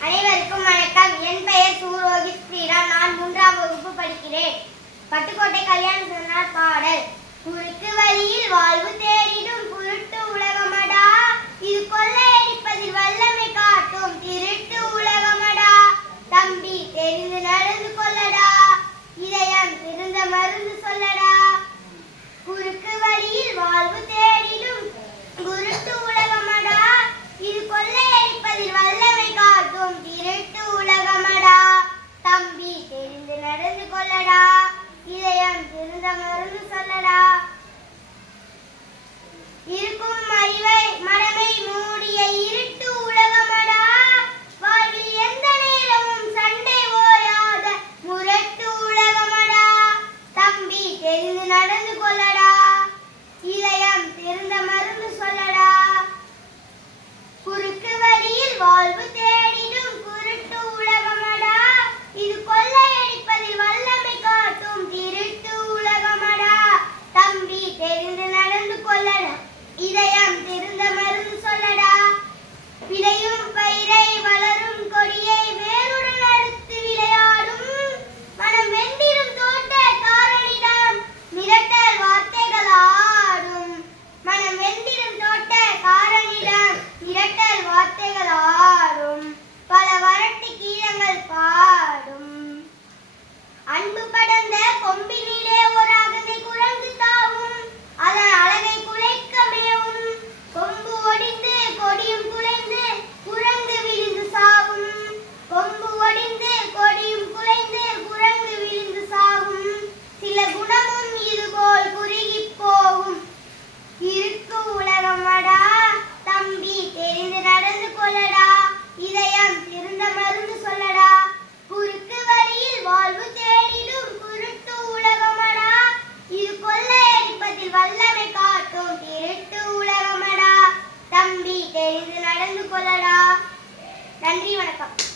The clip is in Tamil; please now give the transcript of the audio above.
அனைவருக்கும் வணக்கம். என் பெயர் சூரோகி ஸ்ரீராம் நான் மூன்றாம் வகுப்பு படிக்கிறேன். பட்டுக்கோட்டை கல்யாண சொன்னார் பாடல். குறுக்கு வழியில் வாழ்வு தேடிடும் குருட்டு உலகமடா இது கொள்ளையடிப்பதில் வல்லமை காட்டும் திருட்டு உலகமடா தம்பி தெரிந்து நடந்து கொள்ளடா இதயம் திருந்த மருந்து சொல்லடா குறுக்கு வழியில் வாழ்வு தேடிடும் குருட்டு உலகமடா இது கொள்ளையடிப்பதில் வல்லமை காட்டும் திருட்டு உலகமடா தம்பி தெரிந்து நடந்து கொள்ளடா. இதயம் திருந்த மருந்து சொல்லடா. இருக்கும் அறிவை மடமை மூடிய இருட்டு உலகமடா. வாழ்வில் எந்த நேரமும் சண்டை ஓயாத முரட்டு உலகமடா. தம்பி தெரிந்து நடந்து கொள்ளடா இதயம் திறந்த மருந்து சொல்லடா குறுக்கு வழியில் வாழ்வு தேடிடும் குருட்டு உலகமடா இது கொள்ளையடிப்பதில் வல்லமை காட்டும் திருட்டு உலகமடா தம்பி தெரிந்து நடந்து கொள்ளடா இதயம் திருந்த மருந்து சொல்லடா. விளையும் பயிரை வளரும் கொடியை வேறுடன் அறுத்து விளையாடும். மனம் வெந்திடும் தோட்ட காரணிதான் மிரட்டல் வார்த்தைகள் ஆடும் மனம் வெந்திடும் தோட்ட காரணிடம் மிரட்டல் வார்த்தைகள் ஆடும் பல வரட்டு கீழங்கள் பாடும். அன்பு படர்ந்த கொம்பினிலே நன்றி வணக்கம்.